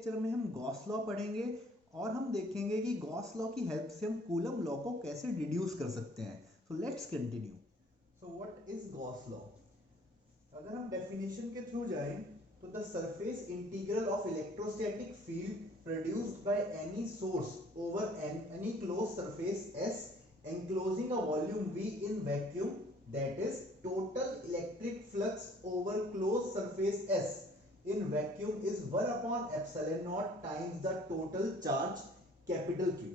Lecture में हम Gauss law पढ़ेंगे और हम देखेंगे कि गॉस लॉ की हेल्प से हम कूलम लॉ को कैसे डिड्यूस कर सकते हैं। So let's continue. So what is Gauss law? अगर हम डेफिनेशन के थ्रू जाएं तो the surface integral of electrostatic field produced by any source over any close surface S enclosing a volume V in vacuum, that is total electric flux over closed surface S in vacuum is 1 upon epsilon naught times the total charge capital Q।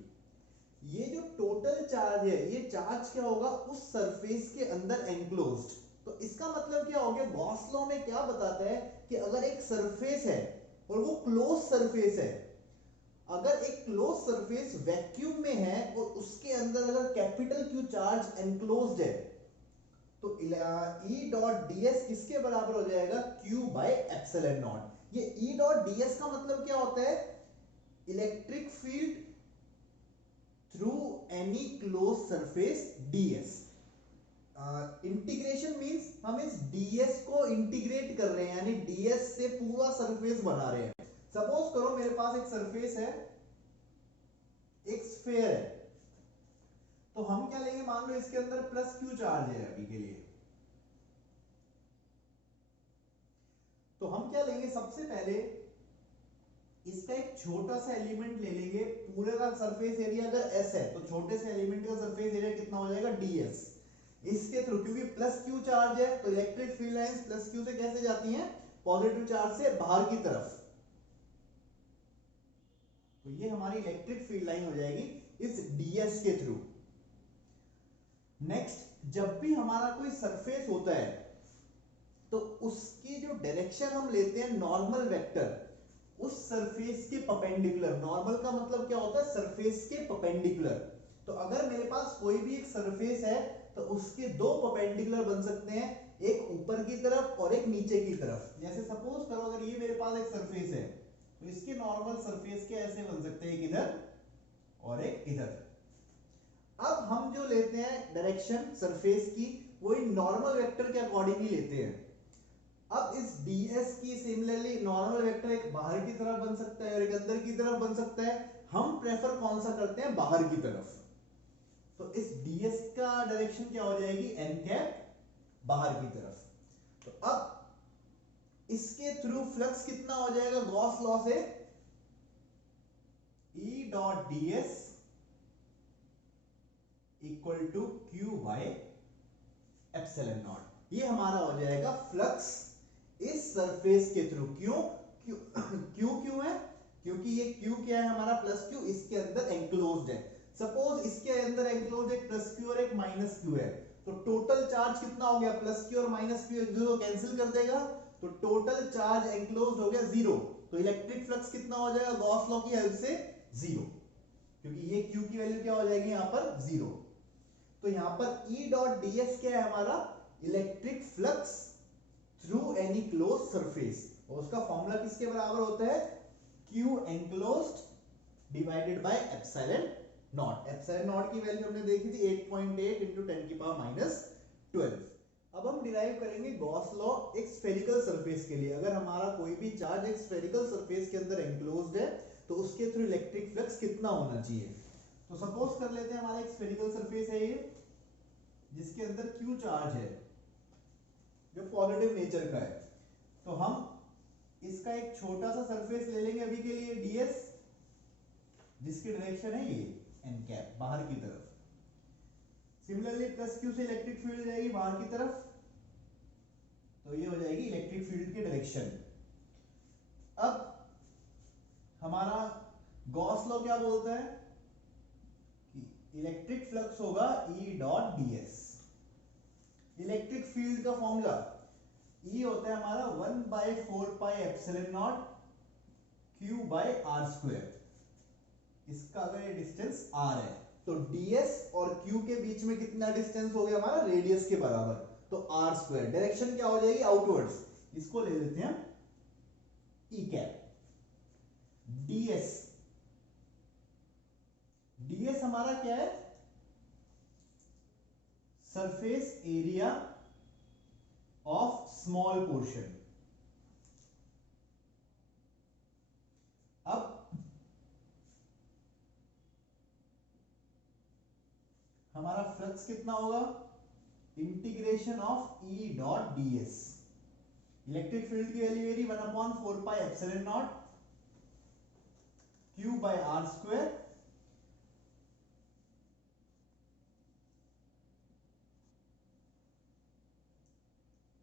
ये जो total charge है, ये charge क्या होगा उस surface के अंदर enclosed. तो इसका मतलब क्या हो गया, गॉस लॉ में क्या बताता है कि अगर एक सरफेस है और वो क्लोज सरफेस है, अगर एक क्लोज सरफेस वैक्यूम में है और उसके अंदर अगर कैपिटल क्यू चार्ज एनक्लोज्ड है तो E डॉट ds किसके बराबर हो जाएगा, Q बाय एप्सिलॉन नॉट। ये E डॉट ds का मतलब क्या होता है, electric field through any close surface ds। Integration means हम इस ds को इंटीग्रेट कर रहे हैं, यानी ds से पूरा सरफेस बना रहे हैं। सपोज करो मेरे पास एक सरफेस है, एक स्फीयर है, तो हम क्या लेंगे, मान लो इसके अंदर प्लस क्यू चार्ज है अभी के लिए। तो हम क्या लेंगे, सबसे पहले इसका एक छोटा सा एलिमेंट ले लेंगे। पूरे का सरफेस एरिया अगर s है तो छोटे से एलिमेंट का सरफेस एरिया कितना हो जाएगा, ds। इसके थ्रू क्योंकि प्लस क्यू चार्ज है तो electric field lines plus Q से कैसे जाती हैं, पॉजिटिव चार्ज से बाहर की तरफ। तो ये हमारी इलेक्ट्रिक फील्ड लाइन हो जाएगी इस ds के थ्रू। नेक्स्ट, जब भी हमारा कोई सरफेस होता है तो उसकी जो डायरेक्शन हम लेते हैं नॉर्मल वेक्टर, उस सरफेस के परपेंडिकुलर। नॉर्मल का मतलब क्या होता है, सरफेस के परपेंडिकुलर। तो अगर मेरे पास कोई भी एक सरफेस है तो उसके दो परपेंडिकुलर बन सकते हैं, एक ऊपर की तरफ और एक नीचे की तरफ। जैसे सपोज करो अगर ये मेरे पास एक सरफेस है तो इसके नॉर्मल सरफेस के ऐसे बन सकते हैं, एक इधर और एक इधर। अब हम जो लेते हैं डायरेक्शन सरफेस की, वही नॉर्मल वेक्टर के अकॉर्डिंग ही लेते हैं। अब इस ds की सिमिलरली नॉर्मल वेक्टर एक बाहर की तरफ बन सकता है और एक अंदर की तरफ बन सकता है। हम प्रेफर कौन सा करते हैं, बाहर की तरफ। तो इस ds का डायरेक्शन क्या हो जाएगी, n कैप, बाहर की तरफ। तो अब इसके थ्रू फ्लक्स कितना हो जाएगा गॉस लॉ से, E dot ds equal to Q by epsilon naught. ये हमारा हो जाएगा फ्लक्स इस सरफेस के थ्रू। क्यों क्यों है, क्योंकि ये Q क्या है हमारा, प्लस Q, इसके अंदर एनक्लोज्ड है। सपोज इसके अंदर एनक्लोज्ड एक प्लस Q और एक माइनस Q है, तो टोटल चार्ज कितना हो गया, प्लस Q और माइनस Q एक दूसरे को कैंसिल कर देगा, तो टोटल चार्ज एनक्लोज्ड हो गया 0। तो इलेक्ट्रिक फ्लक्स कितना हो जाएगा गॉस लॉ की हेल्प से, 0, क्योंकि ये Q की वैल्यू क्या हो जाएगी यहां पर, 0। तो यहां पर E डॉट ds क्या है हमारा, electric flux through any close surface, और उसका फॉर्मूला किसके बराबर होता है, Q enclosed divided by epsilon not. Epsilon not की वैल्यू हमने देखी थी 8.8 into 10 की पावर माइनस 12। अब हम डिराइव करेंगे गॉस लॉ एक स्फेरिकल सरफेस के लिए। अगर हमारा कोई भी चार्ज एक स्फेरिकल सरफेस के अंदर एनक्लोज्ड है तो उसके थ्रू इलेक्ट्रिक फ्लक्स कितना होना चाहिए। तो सपोज कर लेते हैं हमारा एक स्फेरिकल सरफेस है ये, जिसके अंदर Q चार्ज है जो पॉजिटिव नेचर का है। तो हम इसका एक छोटा सा सरफेस ले लेंगे अभी के लिए ds, जिसकी डायरेक्शन है ये n कैप, बाहर की तरफ। सिमिलरली प्लस Q से इलेक्ट्रिक फील्ड जाएगी बाहर की तरफ, तो ये हो जाएगी इलेक्ट्रिक फील्ड की डायरेक्शन। अब हमारा गॉस लॉ क्या बोलता है कि इलेक्ट्रिक फ्लक्स होगा E dot ds। Electric field का फॉर्मूला E होता है हमारा 1/4 pi epsilon naught Q by r square. इसका अगर ये डिस्टेंस r है तो ds और Q के बीच में कितना डिस्टेंस हो गया हमारा, रेडियस के बराबर, तो r स्क्वायर। डायरेक्शन क्या हो जाएगी, आउटवर्ड्स। इसको ले लेते हैं E कैप। ds हमारा क्या है, surface area of small portion. Flux कितना होगा, integration of E dot ds। Electric field की वैल्यू मेरी 1/4 pi epsilon naught q by r square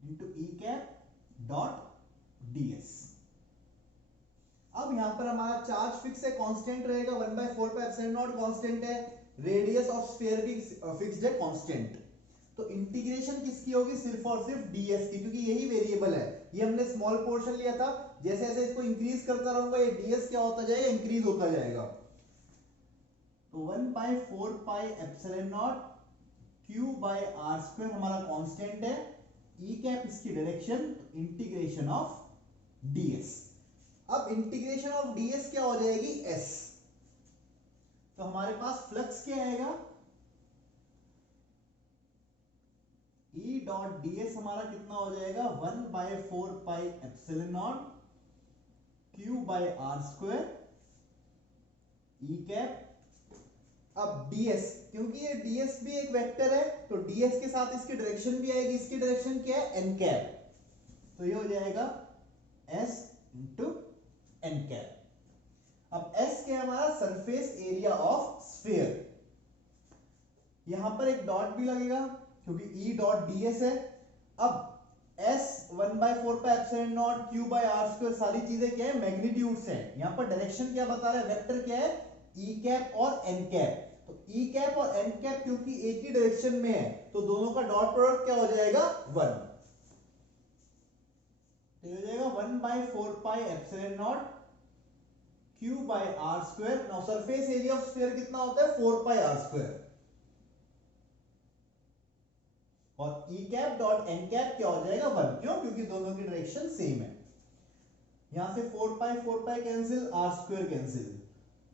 into E cap dot ds। अब यहां पर हमारा चार्ज फिक्स है, कांस्टेंट रहेगा, 1/4 पाई एप्सिलॉन नॉट कांस्टेंट है, रेडियस ऑफ स्फीयर की फिक्स्ड है कांस्टेंट। तो इंटीग्रेशन किसकी होगी, सिर्फ और सिर्फ ds की, क्योंकि यही वेरिएबल है। ये हमने स्मॉल पोर्शन लिया था, जैसे जैसे इसको इंक्रीज करता रहूंगा ये ds क्या होता जाएगा, इंक्रीज होता जाएगा। तो 1/4 pi epsilon naught q by r square हमारा कांस्टेंट है, ई कैप इसकी डायरेक्शन, इंटीग्रेशन ऑफ ds। अब इंटीग्रेशन ऑफ ds क्या हो जाएगी, s। तो हमारे पास फ्लक्स क्या आएगा, E डॉट ds हमारा कितना हो जाएगा, 1/4 pi epsilon naught q by r square E cap. अब ds, क्योंकि ये ds भी एक वेक्टर है तो ds के साथ इसकी डायरेक्शन भी आएगी, इसकी डायरेक्शन क्या है, n कैप। तो ये हो जाएगा s इंटू n कैप। अब s क्या है हमारा, सरफेस एरिया ऑफ स्फीयर। यहां पर एक डॉट भी लगेगा क्योंकि E डॉट ds है। अब s 1/4 pi epsilon naught q by r square सारी चीजें क्या है, मैग्नीट्यूड्स हैं। यहां पर डायरेक्शन क्या बता रहा है, वेक्टर क्या है, E कैप और n कैप। तो E कैप और n कैप क्योंकि एक ही डायरेक्शन में है तो दोनों का डॉट प्रोडक्ट क्या हो जाएगा, 1। तो ये हो जाएगा 1/4 pi epsilon naught q by r square. Now surface area of sphere कितना होता है, 4 पाई r स्क्वायर। और E cap dot N cap क्या हो जाएगा, 1। क्यों, क्योंकि दोनों की डायरेक्शन सेम है। यहां से 4 pi cancel, R square cancel,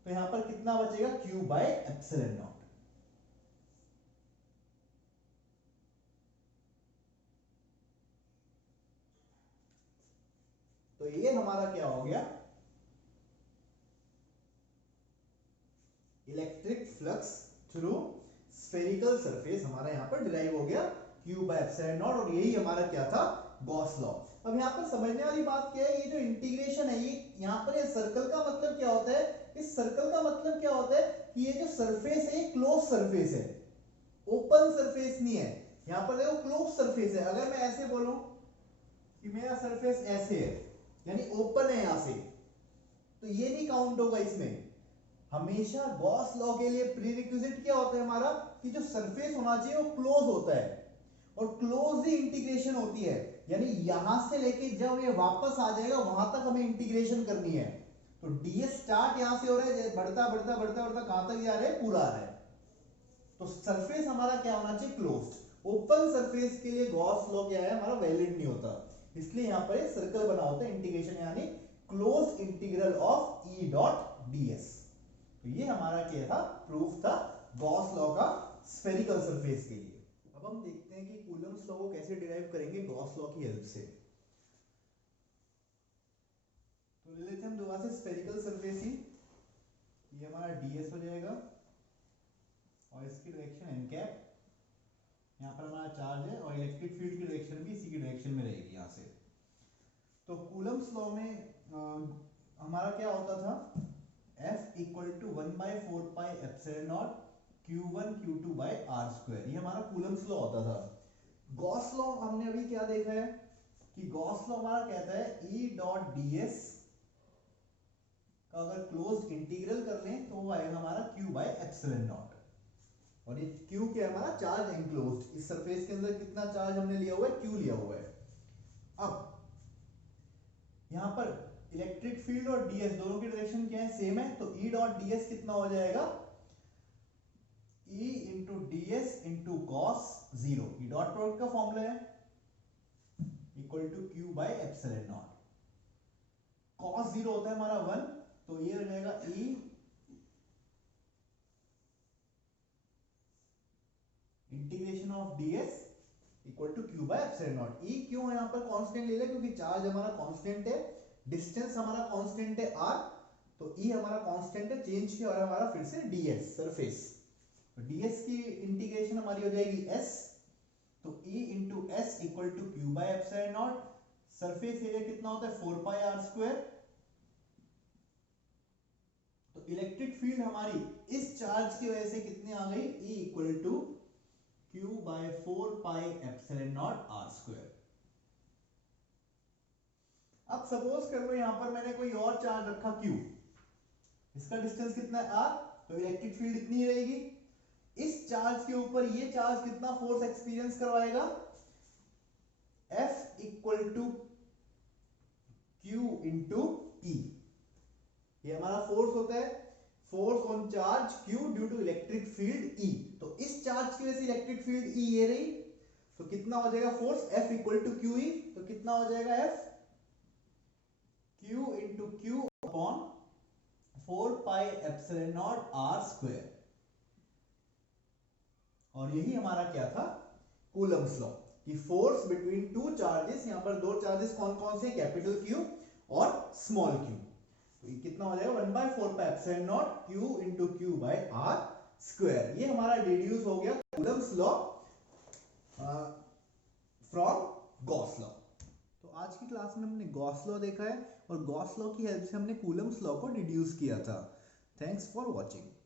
तो यहां पर कितना बचेगा, क्यू बाय एप्सिलॉन नॉट। तो ये हमारा क्या हो गया, electric flux through spherical surface हमारा यहां पर डिराइव हो गया, Q बाय एप्सिलॉन नॉट। और यही हमारा क्या था, गॉस लॉ। अब यहां पर समझने वाली बात क्या है, ये जो इंटीग्रेशन है, ये यहां पर ये सर्कल का मतलब क्या होता है, इस सर्कल का मतलब क्या होता है कि ये जो सरफेस है ये क्लोज सरफेस है, ओपन सरफेस नहीं है। यहां पर देखो क्लोज सरफेस है। अगर मैं ऐसे बोलूं कि मेरा सरफेस ऐसे है यानी ओपन है यहां से, तो ये नहीं काउंट होगा इसमें। हमेशा गॉस लॉ के लिए प्रीरिक्विजिट क्या होता है हमारा, कि जो सरफेस होना चाहिए वो क्लोज होता है, और क्लोज ही इंटीग्रेशन होती है। यानी यहां से लेके जब ये वापस आ जाएगा वहां तक हमें इंटीग्रेशन करनी है। तो ds स्टार्ट यहां से हो रहा है, बढ़ता बढ़ता बढ़ता बढ़ता कहां तक जा रहा है, पूरा आ रहा है। तो सरफेस हमारा क्या होना चाहिए, क्लोज्ड। ओपन सरफेस के लिए गॉस लॉ क्या है हमारा, वैलिड नहीं होता। इसलिए यहां पर एक सर्कल बना होता है इंटीग्रेशन, यानी close integral of E dot ds। तो ये हमारा क्या था, प्रूफ था गॉस लॉ का स्फेरिकल सरफेस के लिए। अब हम देखते हैं कि कूलम्स लॉ को कैसे डिराइव करेंगे गॉस लॉ की हेल्प से। तो ले लेते हैं हम दोबारा से स्फेरिकल सरफेस ही, ये हमारा ds हो जाएगा और इसकी डायरेक्शन n कैप, यहाँ पर हमारा चार्ज है और इलेक्ट्रिक फील्ड की डायरेक्शन भी इसी की डायरेक्शन में रहेगी यहाँ से। तो कूलम्स लॉ में हमारा क्या होता था, F equal to 1/4 pi epsilon naught Q1 Q2 by r square. ये हमारा कूलम्स लॉ होता था। गॉस लॉ हमने अभी क्या देखा है कि गॉस लॉ हमारा कहता है E डॉट ds का अगर क्लोज इंटीग्रल कर लें तो वो आएगा हमारा Q बाय एप्सिलॉन नॉट। और ये Q क्या है हमारा, चार्ज एनक्लोज्ड। इस सरफेस के अंदर कितना चार्ज हमने लिया हुआ है, Q लिया हुआ है। अब यहां पर इलेक्ट्रिक फील्ड और ds दोनों की डायरेक्शन क्या है, सेम है। तो E डॉट ds कितना हो जाएगा, E into ds into cos 0। ये डॉट प्रोडक्ट का फॉर्मूला है, equal to Q by epsilon naught. Cos 0 होता है हमारा 1, तो ये हो जाएगा E integration of ds equal to Q by epsilon naught. E क्यों यहां पर कांस्टेंट ले लिया, क्योंकि चार्ज हमारा कांस्टेंट है, डिस्टेंस हमारा कांस्टेंट है r, तो E हमारा कांस्टेंट है, चेंज किया और हमारा फिर से ds सरफेस। तो ds की इंटीग्रेशन हमारी हो जाएगी s, तो E into S equal to Q by epsilon naught, surface area कितना होता है 4 पाई आर स्क्वायर। तो इलेक्ट्रिक फील्ड हमारी इस चार्ज की वजह से कितनी आ गई, E equal to Q by 4 pi epsilon naught R square. अब सपोज करो यहां पर मैंने कोई और चार्ज रखा Q, इसका डिस्टेंस कितना है r, तो इलेक्ट्रिक फील्ड इतनी ही रहेगी। इस चार्ज के ऊपर ये चार्ज कितना फोर्स एक्सपीरियंस करवाएगा, F equal to Q into E। ये हमारा फोर्स होता है, force on charge Q due to electric field E। तो इस चार्ज की वजह से इलेक्ट्रिक फील्ड E ये रही, तो कितना हो जाएगा force F equal to QE, तो कितना हो जाएगा F Q into Q upon 4 pi epsilon naught R square. और यही हमारा क्या था, कूलम्ब्स लॉ, कि फोर्स बिटवीन टू चार्जेस, यहां पर दो चार्जेस कौन कौन से, कैपिटल Q और स्मॉल q। तो ये कितना हो जाएगा 1/4 pi epsilon naught Q into Q by R square. ये हमारा डिड्यूस हो गया Coulomb's law from Gauss law. तो आज की क्लास में हमने गॉस लॉ देखा है और गॉस लॉ की हेल्प से हमने कूलम्ब्स लॉ को डिड्यूस किया था। Thanks for watching.